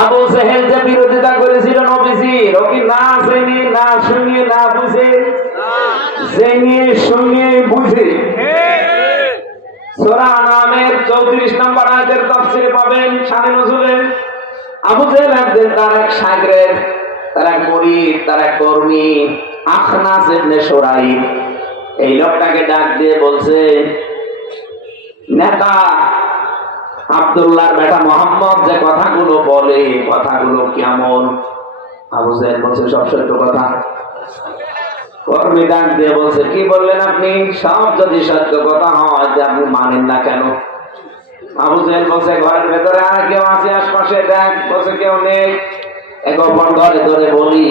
আবু জেহেল যে বিরোধিতা করেছিল নবীজির, ও কি না জেনে না শুনে না বুঝে? জেনে শুনে বুঝে। সূরা আনআমের 34 নম্বর আয়াতের তাফসীরে পাবেন শানে নজুলে। আবু জেহেল তার এক শাগরেদ, তার এক মুরিদ, তার এক কর্মী আখনাস ইবনে শুরাইব, এই লোকটাকে ডাক দিয়ে বলছে, নেতা আব্দুল্লাহর বেটা মোহাম্মদ যে কথাগুলো বলে, কথাগুলো কেমন? আবু জেহেল বলছে, সব সত্য কথা। কর্মী ডাক দিয়ে বলছে, কি বললেন আপনি? সব যদি সত্য কথা হয় যে আপনি মানেন না কেন? আবু জেহেল বলছে, ঘরের ভেতরে আর কেউ আছে আশপাশে? দেখ। বলছে, কেউ নেই। গোপন ঘরে ধরে বলি,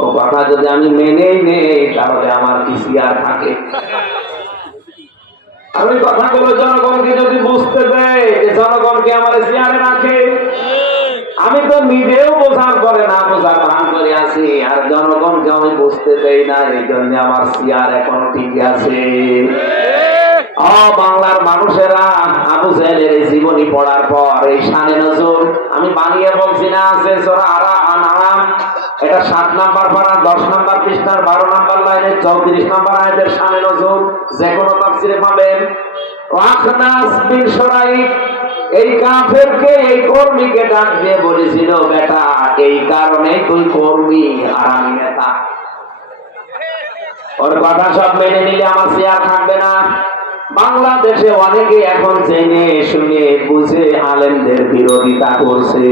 ও কথা যদি আমি মেনেই নেই তাহলে আমার কি সিয়ার থাকে? আর ওই কথাগুলো জনগণকে যদি বুঝতে দেয় যে জনগণকে আমার সিয়ারে রাখে, আমি তো নিজেও বোঝার করে না বোঝার ভান করে আছি, আর জনগণকে আমি বুঝতে দেই না, এই জন্য আমার সিয়ার এখনো টিকে আছে। বাংলার মানুষেরা আবু জেহেলের এই জীবনী পড়ার পর এই শানে নজুল আমি বানিয়ে বলছি না, আছে সূরা আনআম, এটা 7 নাম্বার পারা 10 নাম্বার পৃষ্ঠার 12 নাম্বার লাইনে 34 নাম্বার আয়াতের শানে নজুল, যে কোনো তাফসীরে পাবেন। আখনাস বিন শুরাইব এই কাফেরকে, এই কর্মীকে ডাক দিয়ে বলেছিল, বেটা এই কারণে তুই কর্মী আর আমি নেতা, ওর কথা সব মেনে নিলে আমার সিয়ার থাকবে না। বাংলাদেশে অনেকে এখন জেনে শুনে বুঝে আলেমদের বিরোধিতা করছে।